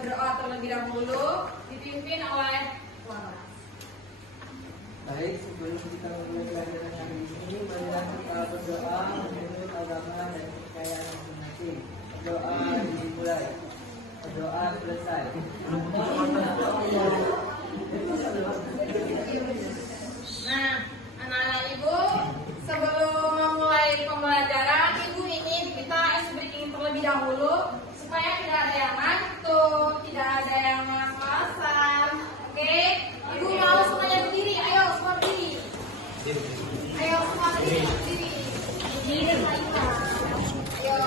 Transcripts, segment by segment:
berdoa terlebih dahulu, dipimpin oleh Waras. Baik, sebelum kita memulai pelajaran hari ini, marilah kita berdoa menurut agama dan kepercayaan masing-masing. Doa dimulai. Doa selesai. Nah, anak-anak ibu, sebelum memulai pembelajaran, ibu ingin kita breaking terlebih dahulu supaya tidak ada yang ngantuk, tidak ada yang malas-malasan. Oke, ibu mau semuanya berdiri, ayo semua berdiri. Ayo semua berdiri. Ayo.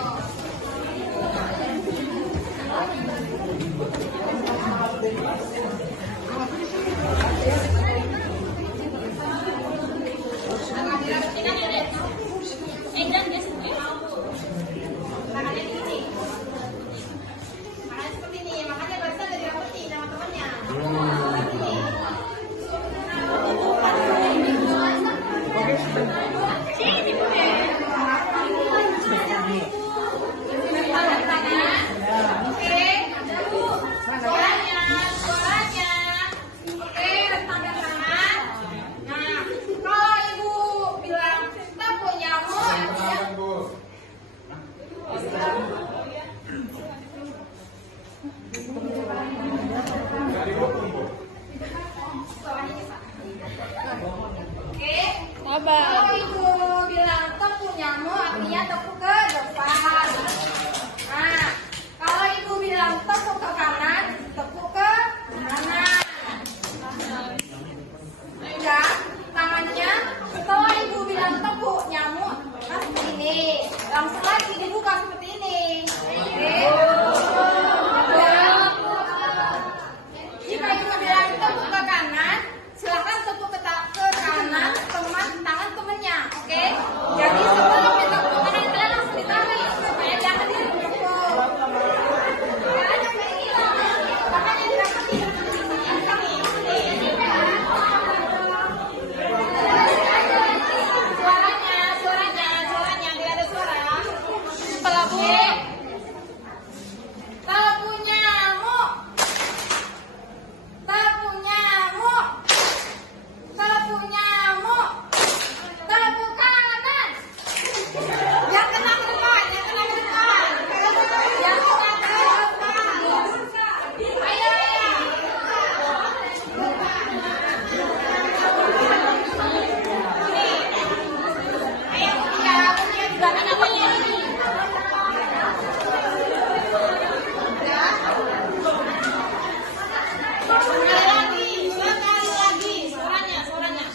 Kalau ibu bilang tepuk nyamuk, artinya tepuk ke depan. Nah, kalau ibu bilang tepuk ke kanan, tepuk ke kanan. Sudah, tangannya setelah ibu bilang tepuk nyamuk, seperti ini. Langsung lagi dibuka seperti ini. Oke. Jika ibu bilang tepuk ke kanan, silakan tepuk ke kanan tangan temennya, oke? Jadi sebelum ditepuk kanan kalian langsung ditarik supaya jangan ditepuk. Makanya dirapetin. Suaranya, tidak ada suara. Telepuk nyamuk. Telepuk nyamuk. Telepuk nyamuk. Telepuk kanan. Yang kena ke depan, yang kena ke depan. Yang kena ke depan. Ayo, ayo. Ayo, punya juga kan namanya. Sekali lagi, suaranya.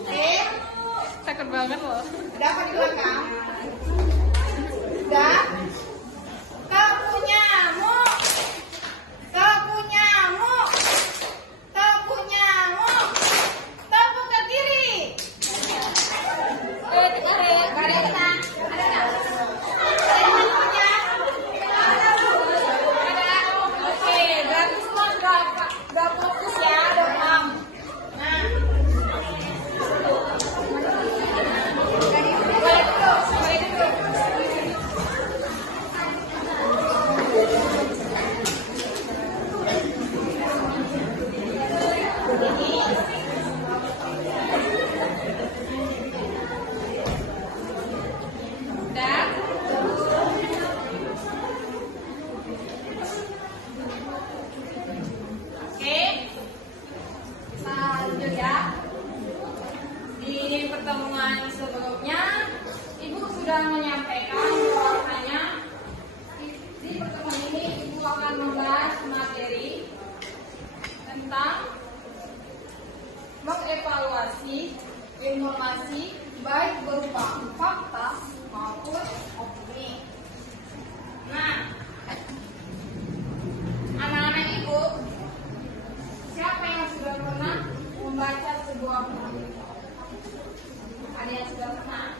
Oke. Takut banget loh. Ada apa di belakang? Udah? Tepuk nyamuk. Tepuk nyamuk. Tepuk nyamuk. Tepuk ke kiri. Gak ada yang kena. Ada nggak? Ada. Oke, berarti semua udah fokus ya, demam. Nah. Balik dulu. Udah. Oke. Kita lanjut ya. Di pertemuan sebelumnya, Ibu sudah menyampaikan bahwasanya di pertemuan ini Ibu akan membahas materi tentang mengevaluasi informasi baik berupa fakta maupun opini. Nah, anak-anak Ibu, siapa yang sudah pernah membaca sebuah buku? Ada yang sudah pernah?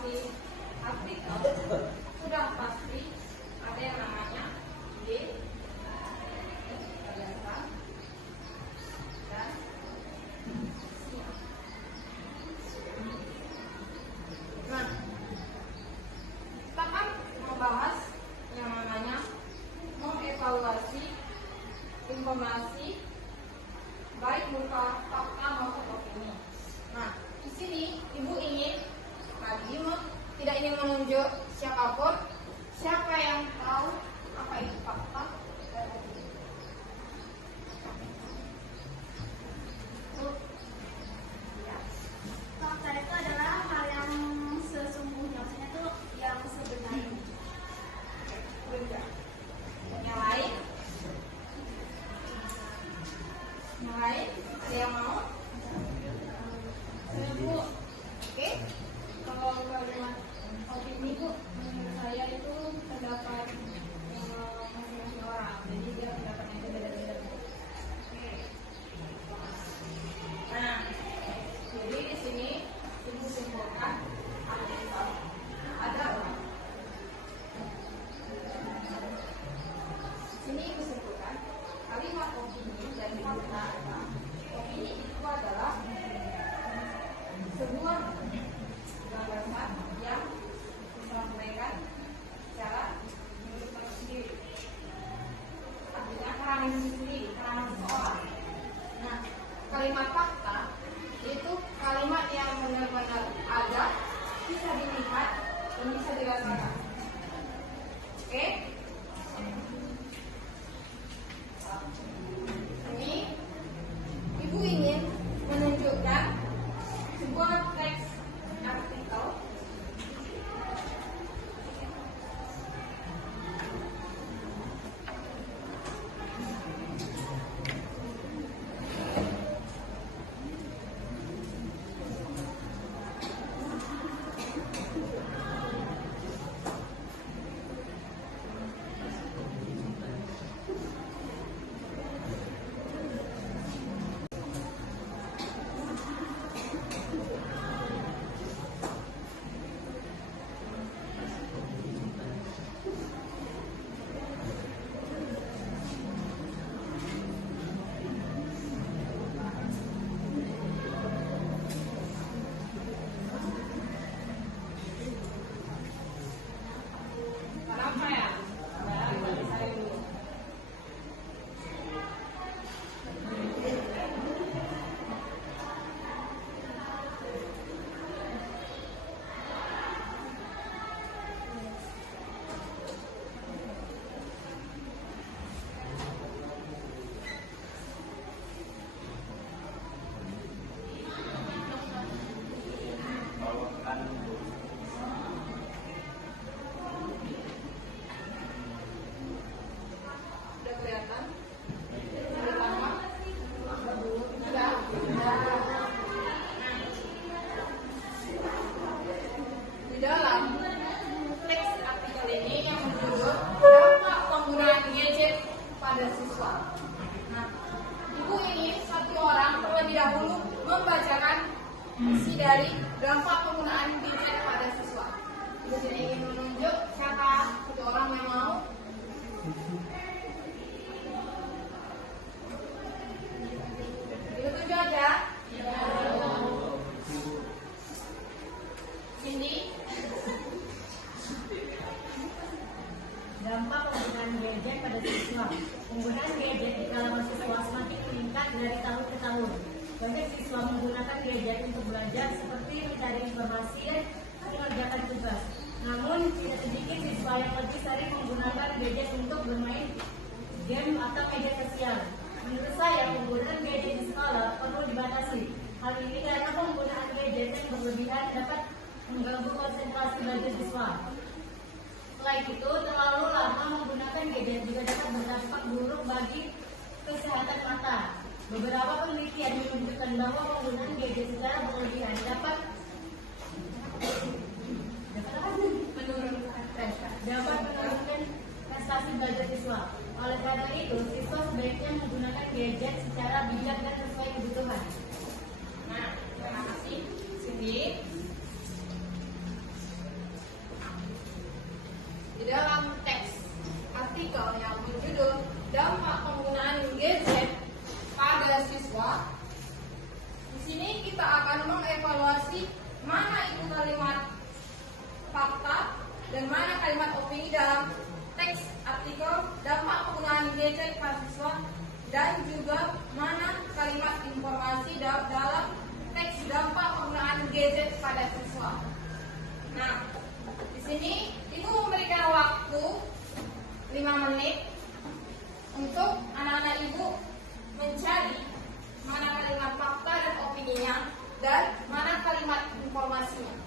masih artikel, sudah pasti ada yang namanya G, dan nah, kita kan membahas yang namanya mengevaluasi informasi baik berupa fakta maupun opini. Nah, di sini ibu tidak ingin menunjuk siapapun, siapa yang tahu apa itu fakta dan opini. Fakta itu adalah hal yang sesungguhnya, maksudnya itu yang sebenarnya. Yang lain? Yang lain? Ada yang mau? Bu, oke. Kalau kalimat opini Bu, menurut saya itu pendapat masing-masing orang. Jadi dia pendapatnya itu beda-beda. Oke. Nah, jadi di sini ibu simpulkan ada apa? Sini ibu simpulkan kalimat opini dan fakta. Opini itu adalah sebuah gagasan yang disampaikan secara menurut sendiri. Artinya karangan sendiri, karangan seseorang. Nah, kalimat fakta itu kalimat yang benar-benar ada, bisa dilihat dan bisa dirasakan. Oke? Ini ibu ingin menunjukkan sebuah teks artikel apa ya? Saya dulu. Udah kelihatan? Udah tampak? Sudah? Di dalam teks artikel ini yang berjudul dampak penggunaan gadget pada siswa. Nah, ibu ingin satu orang terlebih dahulu membacakan isi dari dampak penggunaan gadget pada siswa. Ibu tidak ingin menunjuk siapa satu orang yang mau. Itu tunjuk aja. Cindy. Dampak penggunaan gadget pada siswa. Penggunaan gadget di kalangan siswa semakin meningkat dari tahun ke tahun. Banyak siswa menggunakan gadget untuk belajar seperti mencari informasi dan mengerjakan tugas. Namun, tidak sedikit siswa yang lebih sering menggunakan gadget untuk bermain game atau media sosial. Menurut saya, penggunaan gadget di sekolah perlu dibatasi. Hal ini karena penggunaan gadget yang berlebihan dapat mengganggu konsentrasi belajar siswa. Selain itu, terlalu lama menggunakan gadget juga dapat berdampak buruk bagi kesehatan mata. Beberapa penelitian menunjukkan bahwa penggunaan gadget secara berlebihan dapat menurunkan prestasi belajar siswa. Oleh karena itu, siswa sebaiknya menggunakan gadget secara bijak dan sesuai kebutuhan. Nah, terima kasih Cindy. di dalam teks artikel yang berjudul dampak penggunaan gadget pada siswa. Di sini kita akan mengevaluasi mana itu kalimat fakta dan mana kalimat opini dalam teks artikel dampak penggunaan gadget pada siswa, dan juga mana kalimat informasi dalam teks dampak penggunaan gadget pada siswa. Nah, di sini Ibu memberikan waktu 5 menit untuk anak-anak Ibu mencari mana kalimat fakta dan opininya dan mana kalimat informasinya.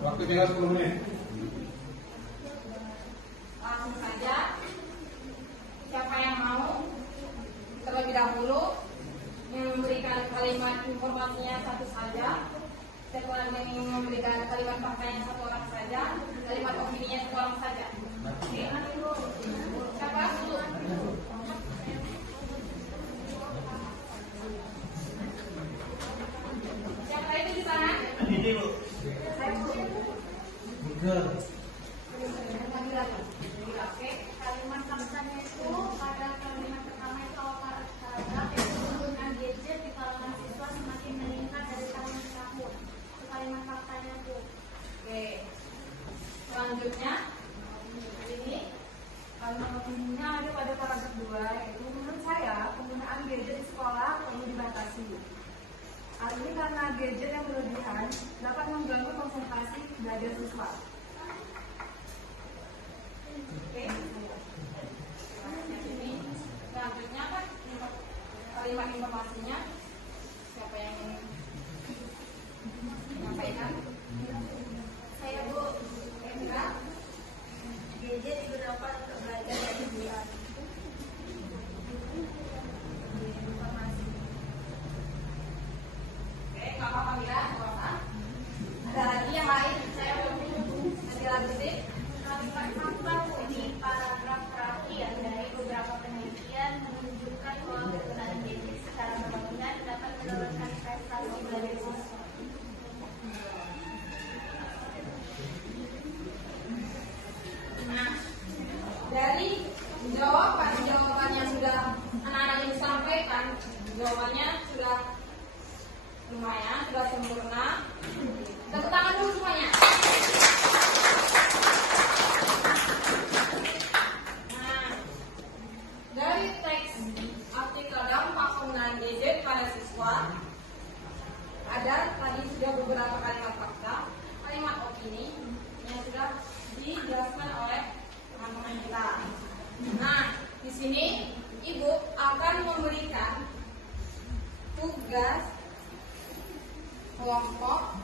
Waktu tinggal 10 menit. Langsung saja, siapa yang mau terlebih dahulu memberikan kalimat informasinya satu saja, setelah memberikan kalimat faktanya satu orang saja, kalimat opininya satu orang saja. Oke. Siapa dulu? Siapa itu di sana? Ini Bu. Oke. Kalimat faktanya itu pada kalimat pertama itu awal paragraf yaitu penggunaan gadget di kalangan siswa semakin meningkat dari tahun ke tahun. Itu kalimat faktanya itu. Oke. Selanjutnya ini Kalimat opininya ada pada paragraf 2, yaitu menurut saya penggunaan gadget di sekolah perlu dibatasi. Hal ini karena gadget yang berlebihan dapat mengganggu konsentrasi belajar siswa. oke. Selanjutnya kan kalimat informasinya siapa yang menyampaikan? Saya Bu, Endra. gadget digunakan untuk belajar dan hiburan. Informasi. Oke, nggak apa-apa Mira, nggak apa-apa. Ada lagi yang lain? Saya masih lagi sih. Kalimat fakta Bu, ini paragraf terakhir dari beberapa penelitian menunjukkan bahwa penggunaan gadget secara berlebihan dapat menurunkan prestasi belajar siswa. Nah, dari jawaban yang sudah anak-anak ini sampaikan, jawabannya sudah lumayan, sudah sempurna. Tepuk tangan dulu semuanya. Nah, dari teks artikel dampak penggunaan gadget pada siswa, ada tadi sudah beberapa kalimat fakta, kalimat opini yang sudah dijelaskan oleh teman-teman kita. Nah, di sini Ibu akan memberikan tugas kelompok.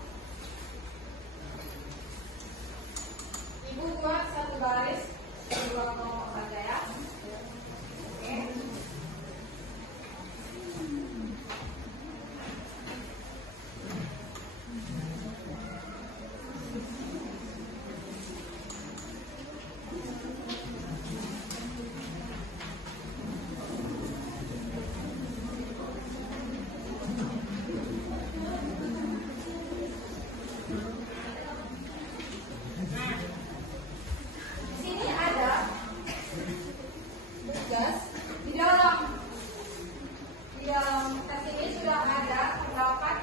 Ibu buat satu baris, dua kelompok saja ya. Oke. Di sini ada tugas di dalam tes ini sudah ada terdapat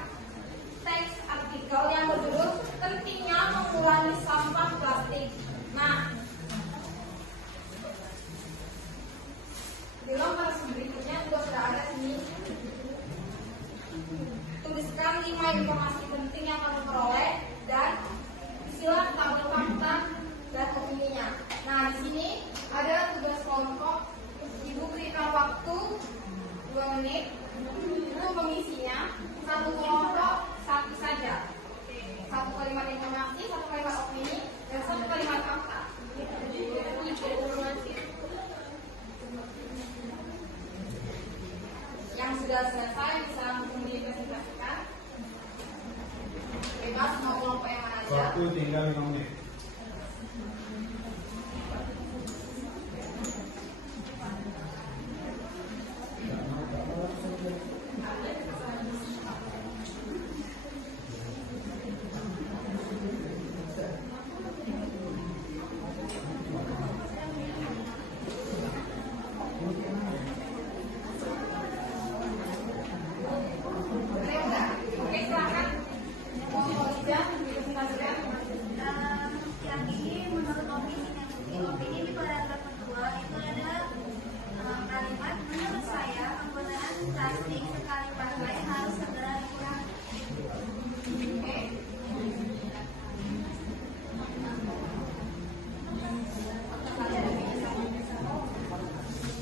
teks artikel yang berjudul pentingnya mengurangi sampah plastik. Nah, di dalam baris berikutnya juga sudah ada sini tuliskan 5 informasi penting yang kamu peroleh dan isilah tabel fakta dan opininya. Nah, di sini ada tugas kelompok. Ibu berikan waktu 2 menit untuk mengisinya. Satu kelompok satu saja. Satu kalimat informasi, satu kalimat opini, dan satu kalimat fakta. Yang sudah selesai bisa langsung dipresentasikan. Waktu tinggal 5 menit. Oke, silakan. Mau Ija, presentasikan. Yang ini menurut opini di paragraf kedua itu ada kalimat menurut saya penggunaan plastik sekali pakai harus segera dikurangi. Oke.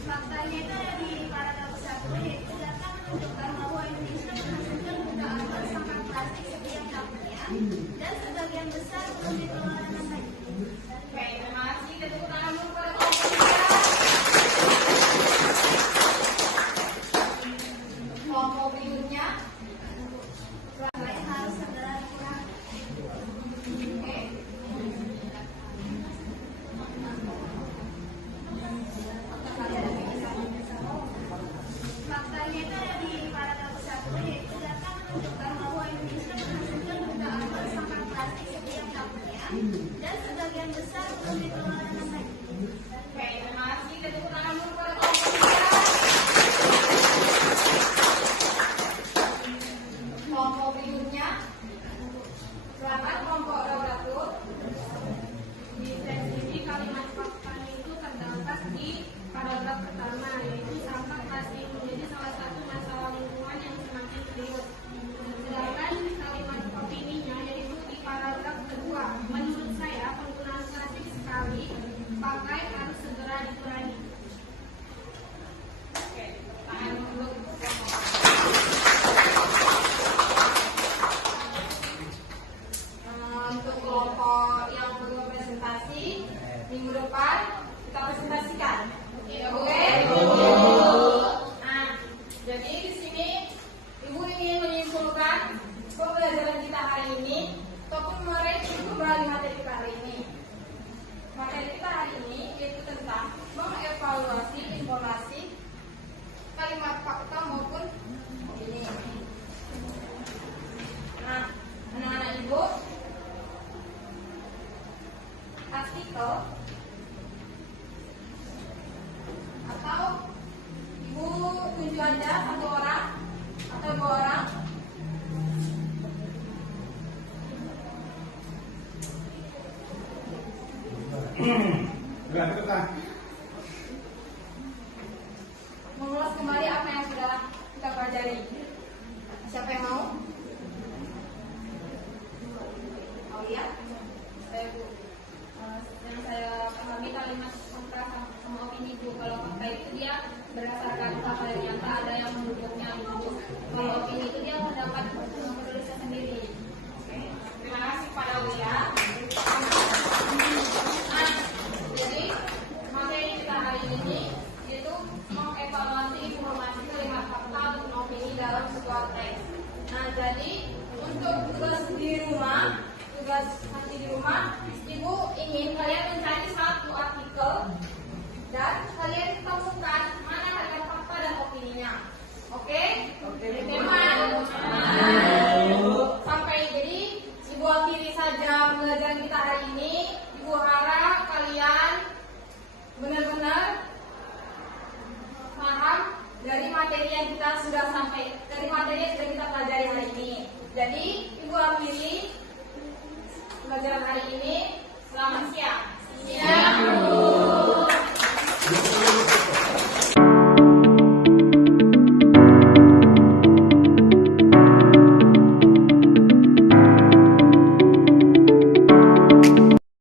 Faktanya itu ada di paragraf 1 yaitu data menunjukkan bahwa Indonesia menghasilkan jutaan ton sampah plastik setiap tahunnya dan sebagian besar belum dikelola dengan baik. Oke, terima kasih. Kita tepuk tangan dulu pada kelompok Ija. Kelompok berikutnya. Pakai harus segera dikurangi. Oke. Faktanya itu ada di paragraf 1 yaitu data menunjukkan bahwa Indonesia menghasilkan jutaan ton sampah plastik setiap tahunnya dan sebagian besar belum dikelola dengan baik. Oke, terima kasih. Kita tepuk tangan dulu pada kelompok Ija. Kelompok berikutnya. Silakan kelompok Daulatul. Di sini kalimat faktanya itu terdapat di paragraf pertama, yaitu sampah plastik menjadi salah satu masalah lingkungan yang semakin serius. Sedangkan kalimat opininya yaitu di paragraf kedua, menurut saya penggunaan plastik sekali pakai harus segera dikurangi. Oke, tangan dulu. Untuk kelompok yang belum presentasi, minggu depan kita presentasikan. Oke? Nah, jadi di sini Ibu ingin menyimpulkan pembelajaran kita hari ini ataupun mereview kembali materi kita hari ini. Materi kita hari ini yaitu tentang mengevaluasi informasi kalimat fakta maupun opini. Nah, anak-anak Ibu, artikel atau Ibu tunjuk aja satu orang atau 2 orang. Mengulas kembali apa yang sudah kita pelajari. Siapa yang mau? Oh iya? Saya Bu. Yang saya pahami kalimat fakta sama opini Bu. Kalau fakta itu dia berdasarkan hal yang nyata, ada yang mendukungnya Bu. Kalau opini itu dia mendapat menulisnya sendiri. Oke. Terima kasih pada Uya. Nah, jadi materi kita hari ini yaitu mengevaluasi informasi kalimat fakta atau opini dalam sebuah teks. Nah, jadi untuk tugas di rumah, tugas nanti di rumah, Ibu ingin kalian mencari satu artikel dan kalian temukan mana kalimat fakta dan opininya. Oke? Oke. Teman. Sampai jadi Ibu akhiri saja pembelajaran kita hari ini. Ibu harap kalian benar-benar paham dari materi yang kita sudah sampai, dari materi yang sudah kita pelajari hari ini. Jadi Ibu akhiri pelajaran hari ini. Selamat siang. Siang.